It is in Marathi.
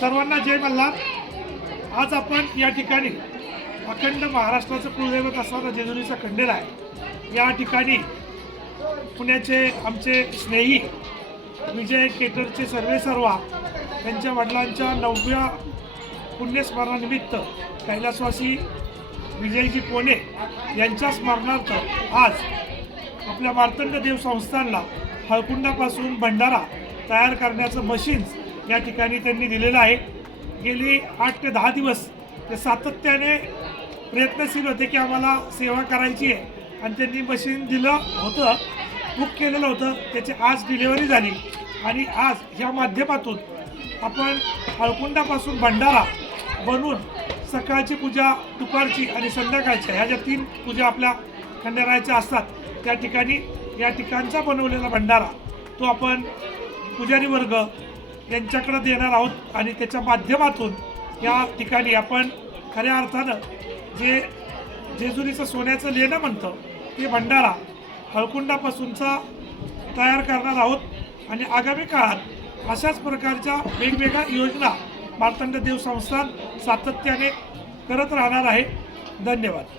सर्वांना जय मल्हार। आज आपण या ठिकाणी अखंड महाराष्ट्राचं कुलदैवत असणारा जेजुरीचा खंडेर आहे। या ठिकाणी पुण्याचे आमचे स्नेही विजय केटरचे सर्वेसर्वा त्यांच्या वडिलांच्या 9व्या पुण्यस्मरणानिमित्त कैलासवासी विजयजी कोणे यांच्या स्मरणार्थ आज आपल्या मार्तंड देव संस्थानला हळकुंडापासून भंडारा तयार करण्याचं मशीन्स या ठिकाणी त्यांनी दिलेलं आहे। गेली 8 ते 10 दिवस ते सातत्याने प्रयत्नशील होते की आम्हाला सेवा करायची आहे आणि त्यांनी मशीन दिलं होतं, बुक केलेलं होतं। त्याची आज डिलिव्हरी झाली आणि आज ह्या माध्यमातून आपण हळकुंडापासून भंडारा बनवून सकाळची पूजा, दुपारची आणि संध्याकाळच्या ह्या ज्या 3 पूजा आपल्या खंडेरायाच्या असतात त्या ठिकाणी या ठिकाणचा बनवलेला भंडारा तो आपण पुजारी वर्ग यांच्याकडे देणार आहोत आणि त्याच्या माध्यमातून या ठिकाणी आपण खऱ्या अर्थानं जे जेजुरीचं सोन्याचं लेणं म्हणतो ते भंडारा हळकुंडापासूनचा तयार करणार आहोत आणि आगामी काळात अशाच प्रकारच्या वेगवेगळ्या योजना मार्तंड देव संस्थान सातत्याने करत राहणार आहे। धन्यवाद।